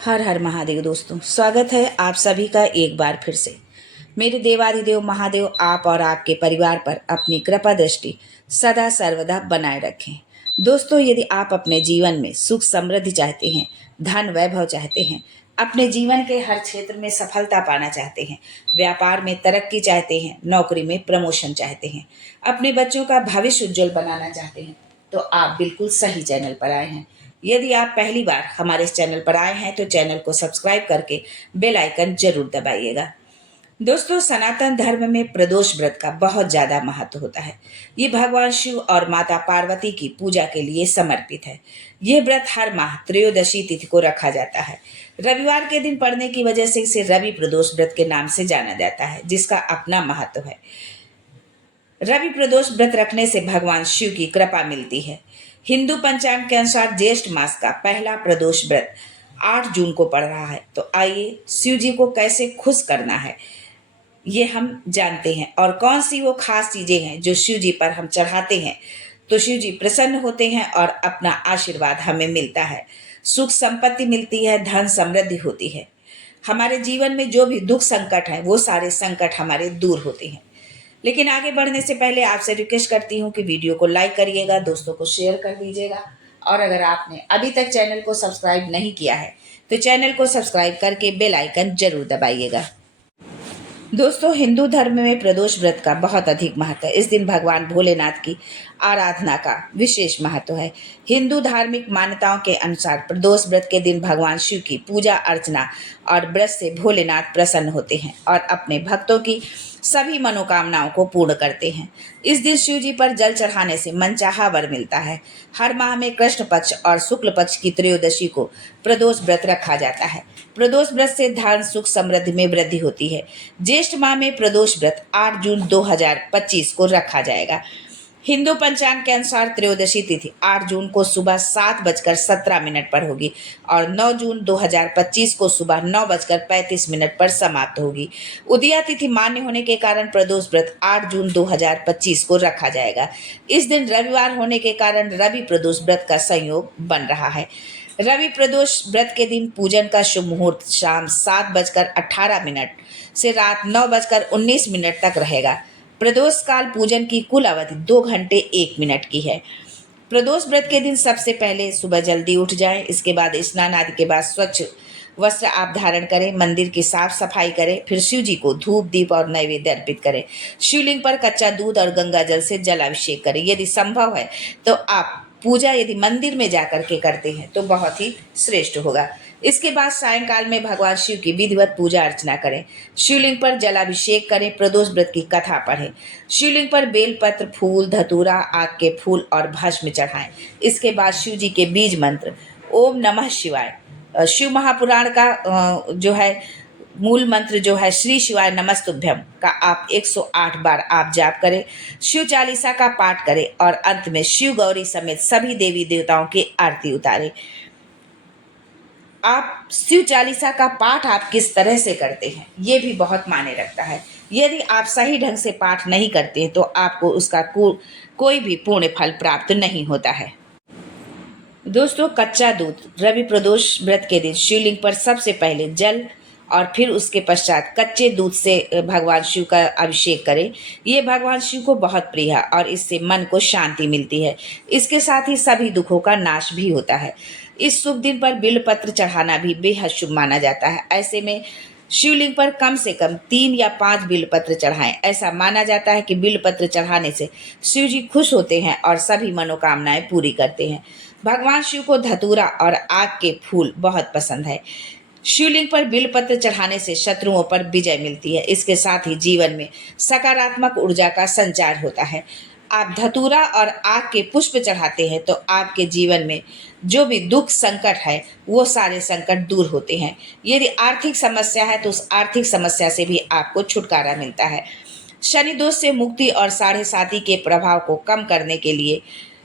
हर हर महादेव। दोस्तों, स्वागत है आप सभी का एक बार फिर से। मेरे देवाधिदेव महादेव आप और आपके परिवार पर अपनी कृपा दृष्टि सदा सर्वदा बनाए रखें। दोस्तों, यदि आप अपने जीवन में सुख समृद्धि चाहते हैं, धन वैभव चाहते हैं, अपने जीवन के हर क्षेत्र में सफलता पाना चाहते हैं, व्यापार में तरक्की चाहते हैं, नौकरी में प्रमोशन चाहते हैं, अपने बच्चों का भविष्य उज्जवल बनाना चाहते हैं, तो आप बिल्कुल सही चैनल पर आए हैं। यदि आप पहली बार हमारे इस चैनल पर आए हैं तो चैनल को सब्सक्राइब करके बेल आइकन जरूर दबाइएगा। दोस्तों, सनातन धर्म में प्रदोष व्रत का बहुत ज्यादा महत्व होता है। ये भगवान शिव और माता पार्वती की पूजा के लिए समर्पित है। यह व्रत हर माह त्रयोदशी तिथि को रखा जाता है। रविवार के दिन पड़ने की वजह से इसे रवि प्रदोष व्रत के नाम से जाना जाता है, जिसका अपना महत्व है। रवि प्रदोष व्रत रखने से भगवान शिव की कृपा मिलती है। हिंदू पंचांग के अनुसार ज्येष्ठ मास का पहला प्रदोष व्रत 8 जून को पड़ रहा है। तो आइए शिव जी को कैसे खुश करना है ये हम जानते हैं, और कौन सी वो खास चीजें हैं जो शिव जी पर हम चढ़ाते हैं तो शिव जी प्रसन्न होते हैं और अपना आशीर्वाद हमें मिलता है, सुख संपत्ति मिलती है, धन समृद्धि होती है। हमारे जीवन में जो भी दुख संकट है वो सारे संकट हमारे दूर होते हैं। लेकिन आगे बढ़ने से पहले आपसे रिक्वेस्ट करती हूँ कि वीडियो को लाइक करिएगा, दोस्तों को शेयर कर दीजिएगा, और अगर आपने अभी तक चैनल को सब्सक्राइब नहीं किया है तो चैनल को सब्सक्राइब करके बेल आइकन जरूर दबाइएगा। दोस्तों, हिंदू धर्म में प्रदोष व्रत का बहुत अधिक महत्व है। इस दिन भगवान भोलेनाथ की आराधना का विशेष महत्व है। हिंदू धार्मिक मान्यताओं के अनुसार प्रदोष व्रत के दिन भगवान शिव की पूजा अर्चना और व्रत से भोलेनाथ प्रसन्न होते हैं और अपने भक्तों की सभी मनोकामनाओं को पूर्ण करते हैं। इस दिन शिव जी पर जल चढ़ाने से मनचाहा वर मिलता है। हर माह में कृष्ण पक्ष और शुक्ल पक्ष की त्रयोदशी को प्रदोष व्रत रखा जाता है। प्रदोष व्रत से धन सुख समृद्धि में वृद्धि होती है। ज्येष्ठ माह में प्रदोष व्रत 8 जून 2025 को रखा जाएगा। हिंदू पंचांग के अनुसार त्रयोदशी तिथि 8 जून को सुबह 7:17 पर होगी और 9 जून 2025 को सुबह 9:35 पर समाप्त होगी। उदया तिथि मान्य होने के कारण प्रदोष व्रत 8 जून 2025 को रखा जाएगा। इस दिन रविवार होने के कारण रवि प्रदोष व्रत का संयोग बन रहा है। रवि प्रदोष व्रत के दिन पूजन का शुभ मुहूर्त शाम 7:18 से रात 9:19 तक रहेगा। प्रदोष काल पूजन की कुल अवधि 2 घंटे 1 मिनट की है। प्रदोष व्रत के दिन सबसे पहले सुबह जल्दी उठ जाएं, इसके बाद स्नान आदि के बाद स्वच्छ वस्त्र आप धारण करें, मंदिर की साफ सफाई करें, फिर शिव जी को धूप दीप और नैवेद्य अर्पित करें। शिवलिंग पर कच्चा दूध और गंगा जल से जलाभिषेक करें। यदि संभव है तो आप पूजा यदि मंदिर में जाकर के करते हैं तो बहुत ही श्रेष्ठ होगा। इसके बाद सायंकाल में भगवान शिव की विधिवत पूजा अर्चना करें, शिवलिंग पर जलाभिषेक करें, प्रदोष व्रत की कथा पढ़ें, शिवलिंग पर बेलपत्र फूल धतूरा आग के फूल और भस्म चढ़ाएं। इसके बाद शिव जी के बीज मंत्र ओम नमः शिवाय, शिव महापुराण का जो है मूल मंत्र जो है श्री शिवाय नमस्तुभ्यम का आप 108 बार आप जाप करें, शिव चालीसा का पाठ करें और अंत में शिव गौरी समेत सभी देवी देवताओं की आरती उतारें। आप शिव चालीसा का पाठ आप किस तरह से करते हैं ये भी बहुत मायने रखता है। यदि आप सही ढंग से पाठ नहीं करते हैं तो आपको उसका कोई भी पुण्य फल प्राप्त नहीं होता है। दोस्तों, कच्चा दूध रवि प्रदोष व्रत के दिन शिवलिंग पर सबसे पहले जल और फिर उसके पश्चात कच्चे दूध से भगवान शिव का अभिषेक करें। ये भगवान शिव को बहुत प्रिय है और इससे मन को शांति मिलती है। इसके साथ ही सभी दुखों का नाश भी होता है। इस शुभ दिन पर बिल्वपत्र चढ़ाना भी बेहद शुभ माना जाता है। ऐसे में शिवलिंग पर कम से कम 3 या 5 बिल्वपत्र चढ़ाएं। ऐसा माना जाता है कि बिल्वपत्र चढ़ाने से शिव जी खुश होते हैं और सभी मनोकामनाएं पूरी करते हैं। भगवान शिव को धतूरा और आग के फूल बहुत पसंद है। शिवलिंग पर बिल्वपत्र चढ़ाने से शत्रुओं पर विजय मिलती है। इसके साथ ही जीवन में सकारात्मक ऊर्जा का संचार होता है। आप धतूरा और आग के पुष्प चढ़ाते हैं तो आपके जीवन में जो भी दुख संकट है वो सारे संकट दूर होते हैं। यदि आर्थिक समस्या है तो उस आर्थिक समस्या से भी आपको छुटकारा मिलता है। शनि दोष से मुक्ति और साढ़े साती के प्रभाव को कम करने के लिए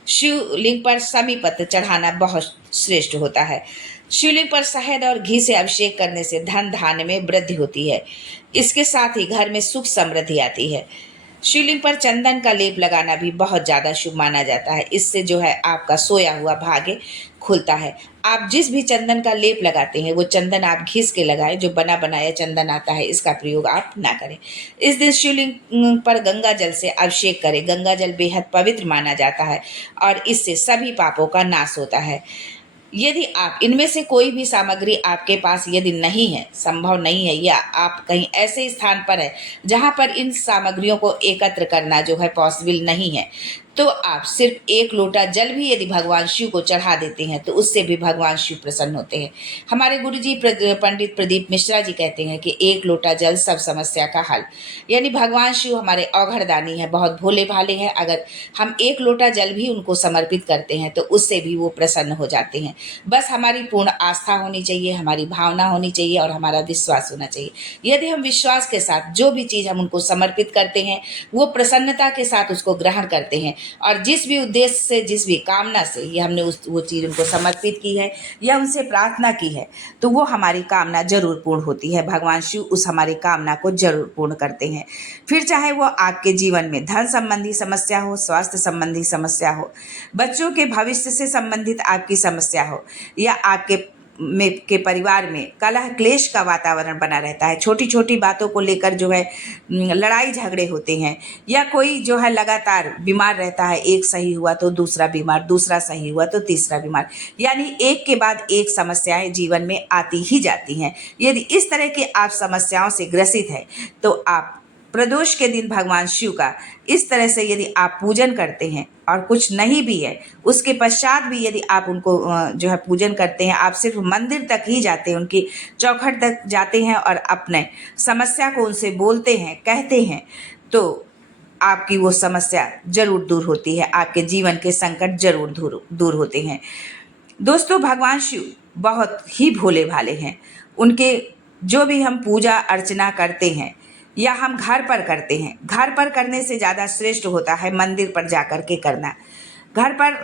शिवलिंग पर समी पत्र चढ़ाना बहुत श्रेष्ठ होता है। शिवलिंग पर शहद और घी से अभिषेक करने से धन धान्य में वृद्धि होती है। इसके साथ ही घर में सुख समृद्धि आती है। शिवलिंग पर चंदन का लेप लगाना भी बहुत ज़्यादा शुभ माना जाता है। इससे जो है आपका सोया हुआ भाग्य खुलता है। आप जिस भी चंदन का लेप लगाते हैं वो चंदन आप घिस के लगाएं, जो बना बनाया चंदन आता है इसका प्रयोग आप ना करें। इस दिन शिवलिंग पर गंगा जल से अभिषेक करें। गंगा जल बेहद पवित्र माना जाता है और इससे सभी पापों का नाश होता है। यदि आप इनमें से कोई भी सामग्री आपके पास यदि नहीं है, संभव नहीं है, या आप कहीं ऐसे स्थान पर है जहां पर इन सामग्रियों को एकत्र करना जो है पॉसिबल नहीं है, तो आप सिर्फ एक लोटा जल भी यदि भगवान शिव को चढ़ा देते हैं तो उससे भी भगवान शिव प्रसन्न होते हैं। हमारे गुरुजी पंडित प्रदीप मिश्रा जी कहते हैं कि एक लोटा जल सब समस्या का हल। यानी भगवान शिव हमारे अवघड़दानी है, बहुत भोले भाले हैं। अगर हम एक लोटा जल भी उनको समर्पित करते हैं तो उससे भी वो प्रसन्न हो जाते हैं। बस हमारी पूर्ण आस्था होनी चाहिए, हमारी भावना होनी चाहिए और हमारा विश्वास होना चाहिए। यदि हम विश्वास के साथ जो भी चीज़ हम उनको समर्पित करते हैं वो प्रसन्नता के साथ उसको ग्रहण करते हैं, और जिस भी उद्देश्य से, जिस भी कामना से ये हमने वो चीज़ उनको समर्पित की है या उनसे प्रार्थना की है, तो वो हमारी कामना जरूर पूर्ण होती है। भगवान शिव उस हमारी कामना को जरूर पूर्ण करते हैं। फिर चाहे वो आपके जीवन में धन संबंधी समस्या हो, स्वास्थ्य संबंधी समस्या हो, बच्चों के भविष्य से संबंधित आपकी समस्या हो, या आपके के परिवार में कलह क्लेश का वातावरण बना रहता है, छोटी छोटी बातों को लेकर जो है लड़ाई झगड़े होते हैं, या कोई जो है लगातार बीमार रहता है, एक सही हुआ तो दूसरा बीमार, दूसरा सही हुआ तो तीसरा बीमार, यानी एक के बाद एक समस्याएं जीवन में आती ही जाती हैं। यदि इस तरह की आप समस्याओं से ग्रसित हैं तो आप प्रदोष के दिन भगवान शिव का इस तरह से यदि आप पूजन करते हैं, और कुछ नहीं भी है उसके पश्चात भी यदि आप उनको जो है पूजन करते हैं, आप सिर्फ मंदिर तक ही जाते हैं, उनकी चौखट तक जाते हैं और अपने समस्या को उनसे बोलते हैं, कहते हैं, तो आपकी वो समस्या जरूर दूर होती है, आपके जीवन के संकट जरूर दूर होते हैं। दोस्तों, भगवान शिव बहुत ही भोले भाले हैं। उनके जो भी हम पूजा अर्चना करते हैं या हम घर पर करते हैं, घर पर करने से ज़्यादा श्रेष्ठ होता है मंदिर पर जाकर के करना। घर पर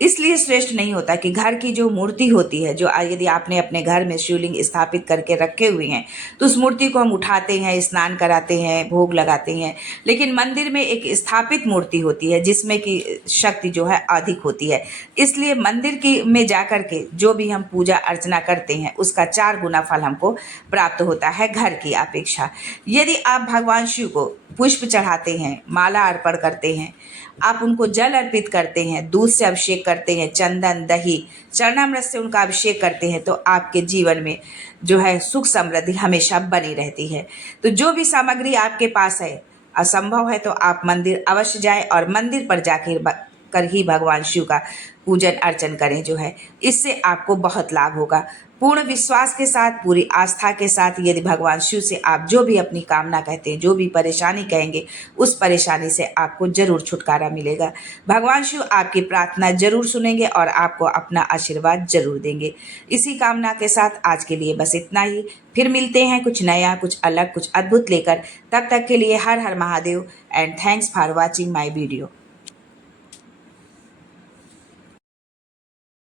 इसलिए श्रेष्ठ नहीं होता कि घर की जो मूर्ति होती है, जो यदि आपने अपने घर में शिवलिंग स्थापित करके रखे हुए हैं तो उस मूर्ति को हम उठाते हैं, स्नान कराते हैं, भोग लगाते हैं, लेकिन मंदिर में एक स्थापित मूर्ति होती है जिसमें कि शक्ति जो है अधिक होती है। इसलिए मंदिर की में जाकर के जो भी हम पूजा अर्चना करते हैं उसका 4 गुना फल हमको प्राप्त होता है घर की अपेक्षा। यदि आप भगवान शिव को पुष्प चढ़ाते हैं, माला अर्पण करते हैं, आप उनको जल अर्पित करते हैं, दूध से अभिषेक करते हैं, चंदन दही चरणामृत से उनका अभिषेक करते हैं, तो आपके जीवन में जो है सुख समृद्धि हमेशा बनी रहती है। तो जो भी सामग्री आपके पास है, असंभव है तो आप मंदिर अवश्य जाएं और मंदिर पर जाकर ही भगवान शिव का पूजन अर्चन करें। जो है इससे आपको बहुत लाभ होगा। पूर्ण विश्वास के साथ, पूरी आस्था के साथ यदि भगवान शिव से आप जो भी अपनी कामना कहते हैं, जो भी परेशानी कहेंगे, उस परेशानी से आपको जरूर छुटकारा मिलेगा। भगवान शिव आपकी प्रार्थना जरूर सुनेंगे और आपको अपना आशीर्वाद जरूर देंगे। इसी कामना के साथ आज के लिए बस इतना ही। फिर मिलते हैं कुछ नया, कुछ अलग, कुछ अद्भुत लेकर। तब तक के लिए हर हर Mahadev and thanks for watching my video.